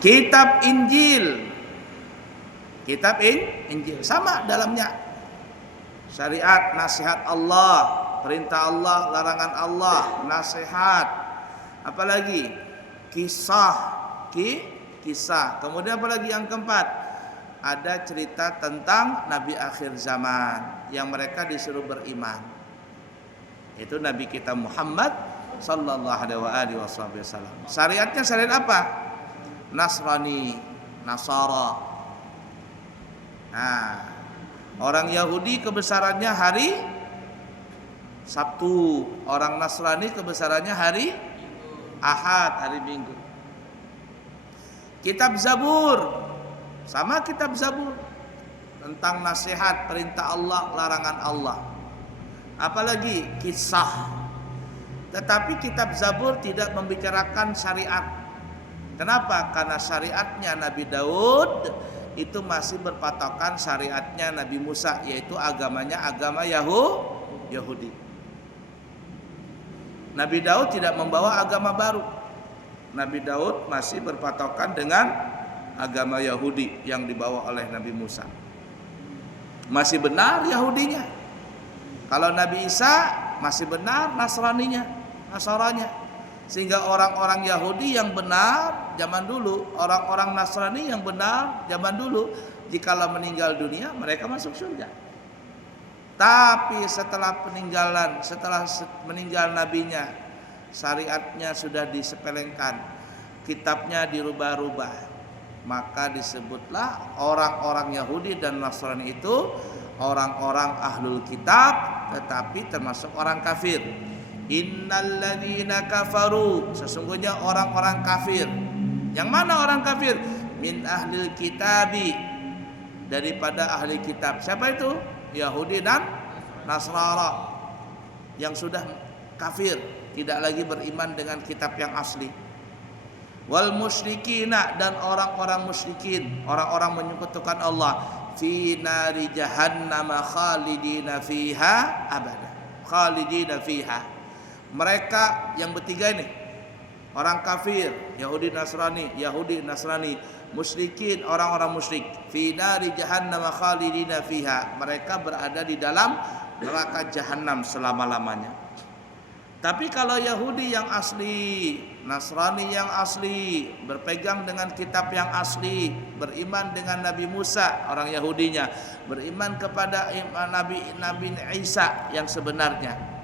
Kitab Injil. Kitab Injil sama dalamnya. Syariat, nasihat Allah, perintah Allah, larangan Allah, nasihat. Apalagi? Kisah. Kisah. Kemudian apalagi yang keempat? Ada cerita tentang Nabi akhir zaman yang mereka disuruh beriman. Itu Nabi kita Muhammad sallallahu alaihi wasallam. Syariatnya syariat apa? Nasrani, Nasara. Nah, orang Yahudi kebesarannya hari Sabtu, orang Nasrani kebesarannya hari Ahad, hari Minggu. Kitab Zabur, sama kitab Zabur tentang nasihat, perintah Allah, larangan Allah. Apalagi kisah. Tetapi kitab Zabur tidak membicarakan syariat. Kenapa? Karena syariatnya Nabi Daud itu masih berpatokan syariatnya Nabi Musa, yaitu agamanya agama Yahudi. Nabi Daud tidak membawa agama baru. Nabi Daud masih berpatokan dengan agama Yahudi yang dibawa oleh Nabi Musa. Masih benar Yahudinya. Kalau Nabi Isa masih benar Nasraninya. Sehingga orang-orang Yahudi yang benar zaman dulu, orang-orang Nasrani yang benar zaman dulu, jikalau meninggal dunia mereka masuk surga. Tapi setelah meninggal nabinya, syariatnya sudah disepelekan, kitabnya dirubah-rubah, maka disebutlah orang-orang Yahudi dan Nasrani itu orang-orang ahlul kitab, tetapi termasuk orang kafir. Innalladzina kafaru, sesungguhnya orang-orang kafir. Yang mana orang kafir? Min ahlil kitabi, daripada ahli kitab. Siapa itu? Yahudi dan Nasrani yang sudah kafir, tidak lagi beriman dengan kitab yang asli. Wal musyrikina, dan orang-orang musyrikin, orang-orang menyekutukan Allah, fi nari jahannam khalidina fiha abada. Khalidina fiha. Mereka yang bertiga ini, orang kafir, Yahudi Nasrani, musyrikin, orang-orang musyrik, fi nari jahannam khalidina fiha. Mereka berada di dalam neraka jahanam selama-lamanya. Tapi kalau Yahudi yang asli, Nasrani yang asli, berpegang dengan kitab yang asli, beriman dengan Nabi Musa, orang Yahudinya, beriman kepada Nabi Isa yang sebenarnya,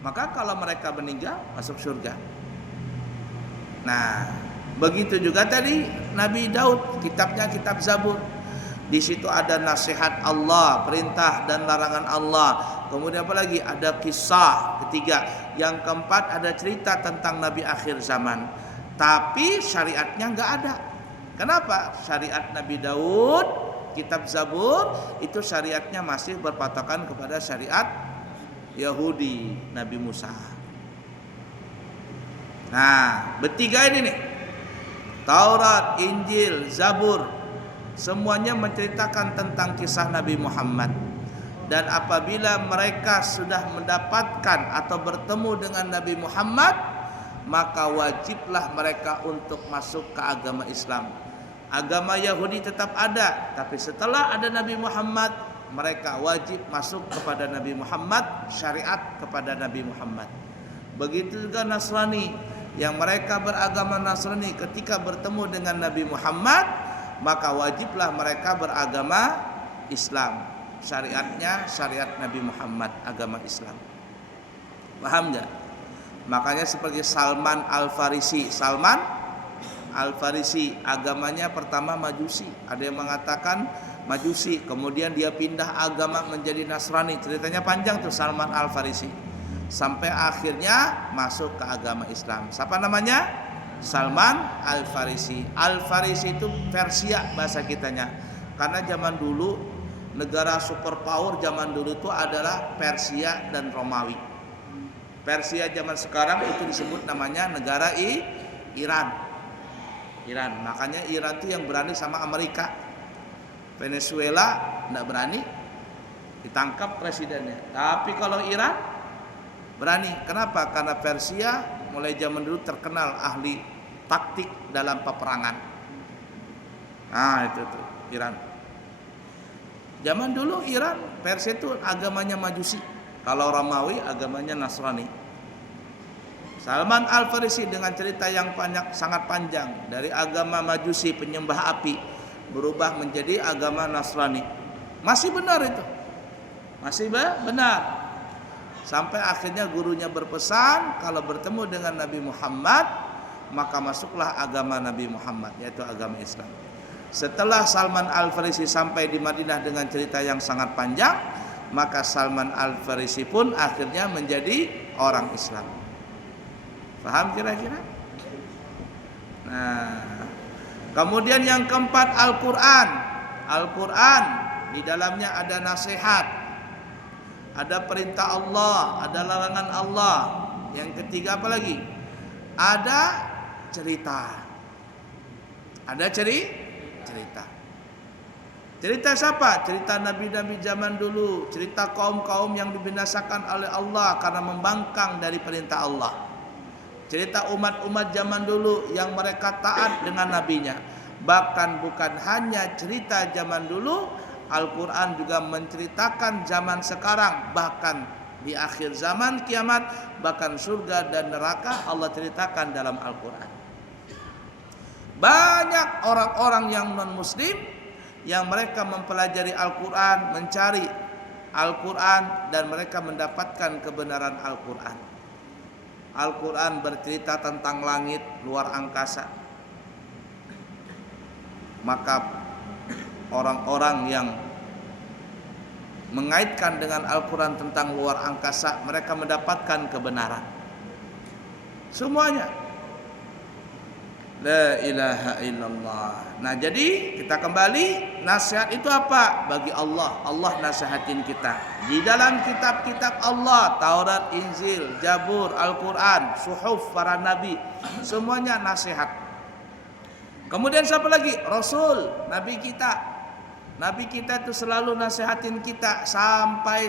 maka kalau mereka meninggal masuk surga. Nah, begitu juga tadi Nabi Daud, kitabnya kitab Zabur. Di situ ada nasihat Allah, perintah dan larangan Allah. Kemudian apa lagi? Ada kisah. Ketiga, yang keempat ada cerita tentang Nabi akhir zaman. Tapi syariatnya enggak ada. Kenapa? Syariat Nabi Daud, kitab Zabur itu syariatnya masih berpatokan kepada syariat Yahudi Nabi Musa. Nah, bertiga ini nih, Taurat, Injil, Zabur, semuanya menceritakan tentang kisah Nabi Muhammad. Dan apabila mereka sudah mendapatkan atau bertemu dengan Nabi Muhammad, maka wajiblah mereka untuk masuk ke agama Islam. Agama Yahudi tetap ada, tapi setelah ada Nabi Muhammad, mereka wajib masuk kepada Nabi Muhammad, syariat kepada Nabi Muhammad. Begitu juga Nasrani, yang mereka beragama Nasrani ketika bertemu dengan Nabi Muhammad, maka wajiblah mereka beragama Islam. Syariatnya syariat Nabi Muhammad, agama Islam. Paham enggak? Makanya seperti Salman Al-Farisi. Salman Al-Farisi agamanya pertama Majusi. Ada yang mengatakan Majusi, kemudian dia pindah agama menjadi Nasrani. Ceritanya panjang tuh Salman Al-Farisi. Sampai akhirnya masuk ke agama Islam. Siapa namanya? Salman Al-Farisi. Al-Farisi itu Persia bahasa kitanya. Karena zaman dulu negara superpower zaman dulu itu adalah Persia dan Romawi. Persia zaman sekarang itu disebut namanya negara Iran. Makanya Iran itu yang berani sama Amerika. Venezuela tidak berani, ditangkap presidennya. Tapi kalau Iran berani. Kenapa? Karena Persia mulai zaman dulu terkenal ahli taktik dalam peperangan. Nah, itu tuh Iran. Zaman dulu Iran, Persia itu agamanya Majusi. Kalau Romawi agamanya Nasrani. Salman Al-Farisi dengan cerita yang sangat panjang dari agama Majusi penyembah api berubah menjadi agama Nasrani. Masih benar itu. Masih benar. Sampai akhirnya gurunya berpesan kalau bertemu dengan Nabi Muhammad maka masuklah agama Nabi Muhammad, yaitu agama Islam. Setelah Salman Al-Farisi sampai di Madinah dengan cerita yang sangat panjang, maka Salman Al-Farisi pun akhirnya menjadi orang Islam. Paham kira-kira? Nah, kemudian yang keempat Al-Quran. Al-Quran di dalamnya ada nasihat, ada perintah Allah, ada larangan Allah. Yang ketiga apa lagi? Ada cerita. Ada cerita. Cerita siapa? Cerita nabi-nabi zaman dulu, cerita kaum-kaum yang dibinasakan oleh Allah karena membangkang dari perintah Allah. Cerita umat-umat zaman dulu yang mereka taat dengan nabinya. Bahkan bukan hanya cerita zaman dulu, Al-Quran juga menceritakan zaman sekarang, bahkan di akhir zaman kiamat, bahkan surga dan neraka Allah ceritakan dalam Al-Quran. Banyak orang-orang yang non-muslim yang mereka mempelajari Al-Quran, mencari Al-Quran, dan mereka mendapatkan kebenaran Al-Quran. Al-Quran bercerita tentang langit luar angkasa. Maka orang-orang yang mengaitkan dengan Al-Quran tentang luar angkasa, mereka mendapatkan kebenaran. Semuanya. La ilaha illallah. Nah, jadi kita kembali, nasihat itu apa? Bagi Allah. Allah nasihatin kita. Di dalam kitab-kitab Allah, Taurat, Injil, Zabur, Al-Quran, suhuf para nabi, semuanya nasihat. Kemudian siapa lagi? Rasul, nabi kita. Nabi kita itu selalu nasihatin kita sampai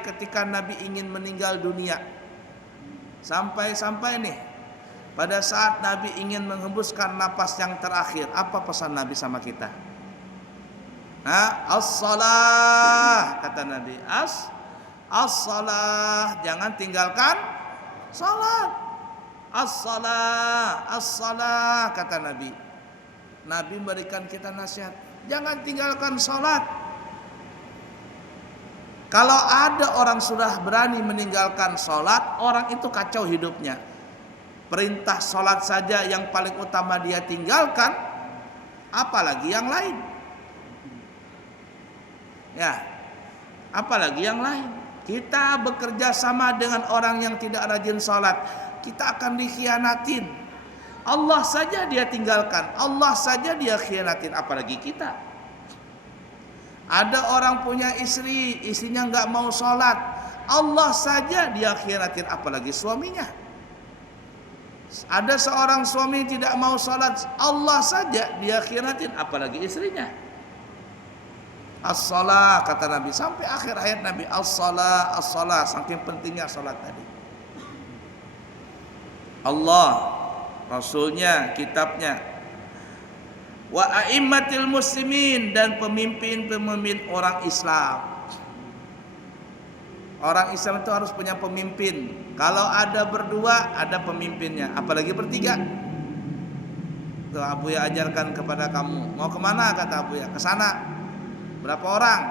ketika Nabi ingin meninggal dunia. Sampai nih, pada saat Nabi ingin menghembuskan napas yang terakhir, apa pesan Nabi sama kita? As-salah, kata Nabi. As-salah, jangan tinggalkan salat. As-salah, kata Nabi. Nabi memberikan kita nasihat, jangan tinggalkan salat. Kalau ada orang sudah berani meninggalkan salat, orang itu kacau hidupnya. Perintah salat saja yang paling utama dia tinggalkan, apalagi yang lain. Ya, apalagi yang lain. Kita bekerja sama dengan orang yang tidak rajin salat, kita akan dikhianatin. Allah saja dia tinggalkan, Allah saja dia khianatin, apalagi kita. Ada orang punya istri, istrinya nggak mau salat, Allah saja dia khianatin, apalagi suaminya. Ada seorang suami tidak mau salat, Allah saja dia khianatin, apalagi istrinya. As-salah, kata Nabi, sampai akhir ayat Nabi, as-salah, as-salah, saking pentingnya salat tadi. Allah, Rasulnya, kitabnya, wa a'immatil muslimin, dan pemimpin-pemimpin orang Islam. Orang Islam itu harus punya pemimpin. Kalau ada berdua, ada pemimpinnya. Apalagi bertiga. Tuh, Abu ya ajarkan kepada kamu. Mau kemana, kata Abu ya? Ke sana. Berapa orang?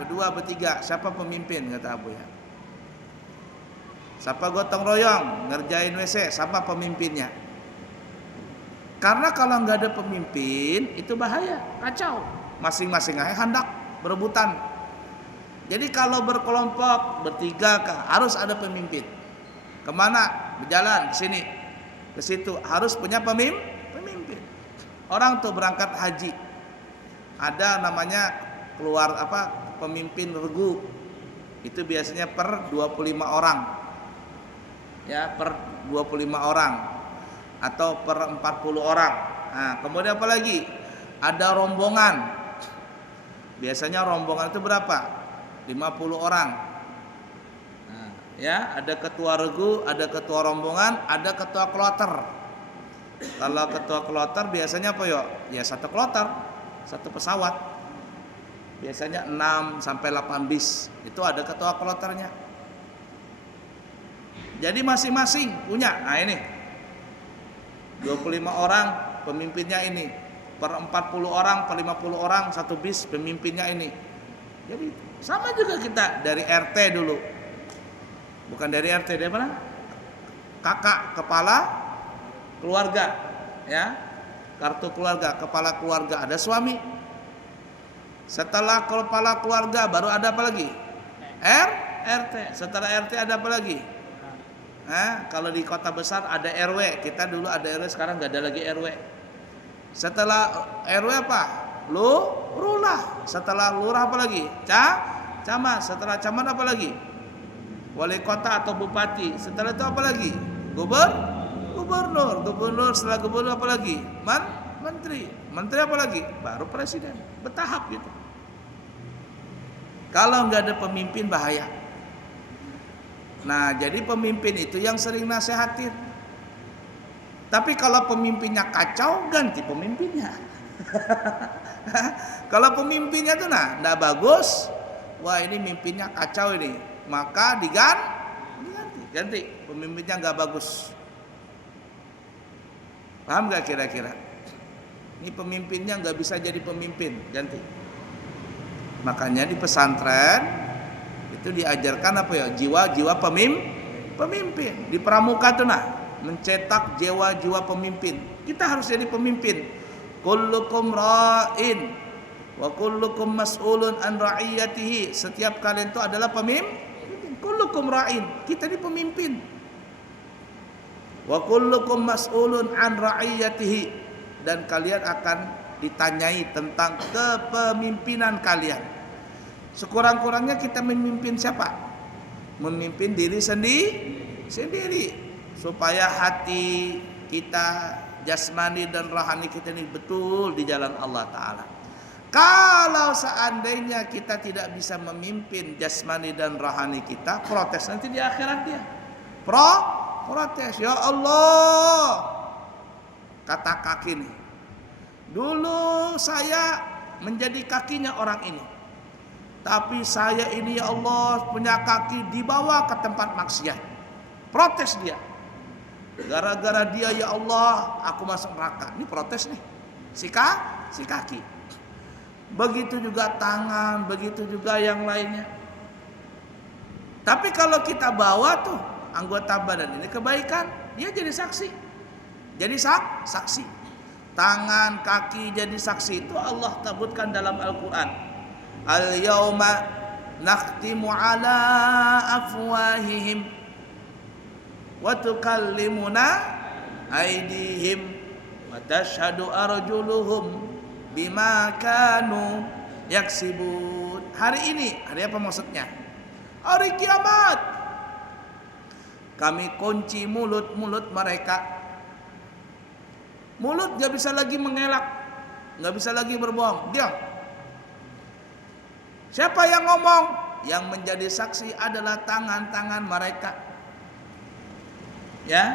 Berdua, bertiga. Siapa pemimpin, kata Abu ya? Siapa gotong royong ngerjain WC? Siapa pemimpinnya? Karena kalau nggak ada pemimpin itu bahaya, kacau. Masing-masing aja hendak berebutan. Jadi kalau berkelompok, bertiga harus ada pemimpin. Kemana? Berjalan ke sini, ke situ, harus punya pemimpin. Orang tuh berangkat haji, ada namanya keluar pemimpin regu. Itu biasanya per 25 orang. Ya, per 25 orang atau per 40 orang. Nah, kemudian apa lagi? Ada rombongan. Biasanya rombongan itu berapa? 50 orang. Nah, ya, ada ketua regu, ada ketua rombongan, ada ketua kloter. Kalau ketua kloter biasanya apa ya? Ya satu kloter, satu pesawat. Biasanya 6 sampai 8 bis. Itu ada ketua kloternya. Jadi masing-masing punya. Nah ini 25 orang pemimpinnya ini. Per 40 orang, per 50 orang satu bis pemimpinnya ini. Jadi sama juga kita dari RT dulu. Bukan dari RT, dari mana? Kakak, kepala keluarga, ya. Kartu keluarga, kepala keluarga, ada suami. Setelah kepala keluarga baru ada apa lagi? RT. Setelah RT ada apa lagi? Kalau di kota besar ada RW. Kita dulu ada RW, sekarang nggak ada lagi RW. Setelah RW apa? Lurah. Setelah lurah apa lagi? Camat. Setelah camat apa lagi? Wali kota atau bupati. Setelah itu apa lagi? Gubernur. Setelah gubernur apa lagi? Menteri apa lagi? Baru presiden. Bertahap gitu. Kalau nggak ada pemimpin bahaya. Nah, jadi pemimpin itu yang sering nasihatin. Tapi kalau pemimpinnya kacau, ganti pemimpinnya. Kalau pemimpinnya tuh nggak bagus, wah ini mimpinnya kacau ini, maka diganti pemimpinnya nggak bagus. Paham nggak kira-kira? Ini pemimpinnya nggak bisa jadi pemimpin, ganti. Makanya di pesantren itu diajarkan apa ya? Jiwa-jiwa pemimpin. Di pramuka tuh mencetak jiwa-jiwa pemimpin. Kita harus jadi pemimpin. Kullukum ra'in wa kullukum mas'ulun an ra'iyatihi. Setiap kalian itu adalah pemimpin. Kullukum ra'in. Kita ini pemimpin. Wa kullukum mas'ulun an ra'iyatihi. Dan kalian akan ditanyai tentang kepemimpinan kalian. Sekurang-kurangnya kita memimpin siapa? Memimpin diri sendiri. Supaya hati kita, jasmani dan rohani kita ini betul di jalan Allah Ta'ala. Kalau seandainya kita tidak bisa memimpin jasmani dan rohani kita, protes nanti di akhirat dia. Protes, ya Allah, kata kaki nih, dulu saya menjadi kakinya orang ini, tapi saya ini ya Allah punya kaki dibawa ke tempat maksiat. Protes dia. Gara-gara dia ya Allah aku masuk neraka. Ini protes nih si kaki. Begitu juga tangan, begitu juga yang lainnya. Tapi kalau kita bawa tuh anggota badan ini kebaikan, dia jadi saksi. Jadi saksi. Tangan, kaki jadi saksi. Itu Allah sebutkan dalam Al-Qur'an. Al-yauma nakhtimu ala afwahihim wa tukallimuna aydihim wa tashhadu arjuluhum bima kanu yaksibun. Hari ini, hari apa maksudnya? Hari kiamat. Kami kunci mulut-mulut mereka. Mulut gak bisa lagi mengelak, gak bisa lagi berbohong. Diam. Siapa yang ngomong? Yang menjadi saksi adalah tangan-tangan mereka. Ya,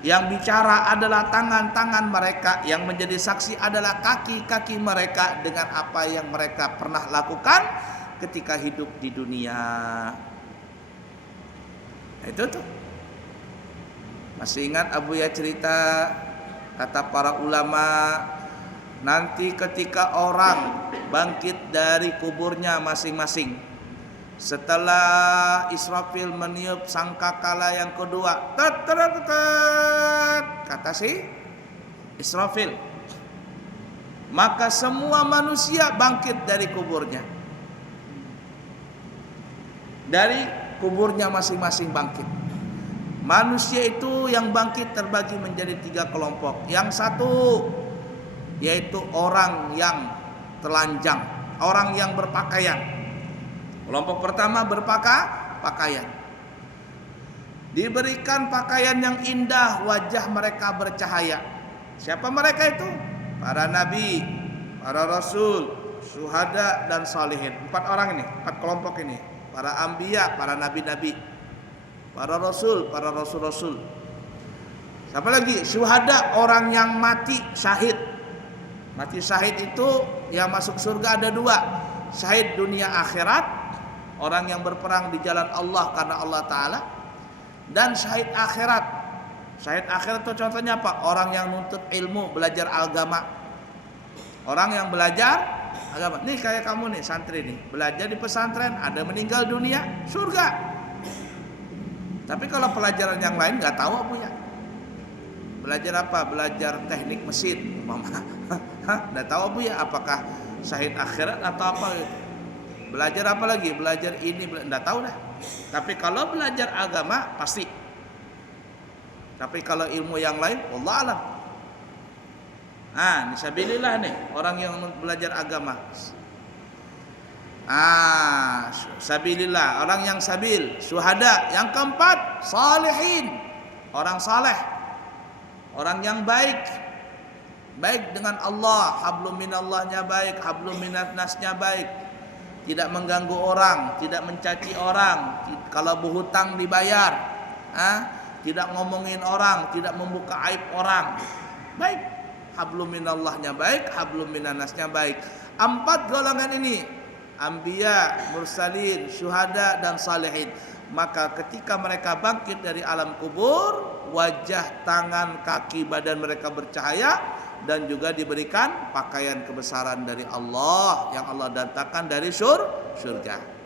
yang bicara adalah tangan-tangan mereka, yang menjadi saksi adalah kaki-kaki mereka dengan apa yang mereka pernah lakukan ketika hidup di dunia. Itu tuh. Masih ingat Abu ya cerita, kata para ulama, nanti ketika orang bangkit dari kuburnya masing-masing, setelah Israfil meniup sangkakala yang kedua, kata si Israfil, maka semua manusia bangkit dari kuburnya. Dari kuburnya masing-masing bangkit. Manusia itu yang bangkit terbagi menjadi 3 kelompok. Yang satu yaitu orang yang telanjang, orang yang berpakaian. Kelompok pertama berpakaian. Diberikan pakaian yang indah, wajah mereka bercahaya. Siapa mereka itu? Para nabi, para rasul, syuhada dan salihin. 4 orang ini, 4 kelompok ini. Para anbiya, para nabi-nabi. Para rasul, para rasul-rasul. Apalagi syuhada, orang yang mati syahid. Mati syahid itu yang masuk surga ada dua. Syahid dunia akhirat, orang yang berperang di jalan Allah karena Allah Ta'ala. Dan syahid akhirat. Syahid akhirat itu contohnya apa? Orang yang nuntut ilmu, belajar agama. Orang yang belajar agama. Nih kayak kamu nih, santri nih, belajar di pesantren, ada meninggal dunia, surga. Tapi kalau pelajaran yang lain nggak tahu apa ya. Belajar apa? Belajar teknik mesin, mama. Nggak tahu apa ya? Apakah syahid akhirat atau apa? Belajar apa lagi? Belajar ini, nggak tahu dah. Tapi kalau belajar agama pasti. Tapi kalau ilmu yang lain, wallah alam. Nah, nisabilillah nih orang yang belajar agama. Sabilillah, orang yang sabil, syuhada. Yang keempat, salihin, orang saleh, orang yang baik, baik dengan Allah, hablum minallahnya baik, hablum minannasnya baik, tidak mengganggu orang, tidak mencaci orang, kalau berhutang dibayar, tidak ngomongin orang, tidak membuka aib orang, baik, hablum minallahnya baik, hablum minannasnya baik. 4 golongan ini, anbiya, mursalin, syuhada, dan salihin. Maka ketika mereka bangkit dari alam kubur, wajah, tangan, kaki, badan mereka bercahaya, dan juga diberikan pakaian kebesaran dari Allah yang Allah datangkan dari surga.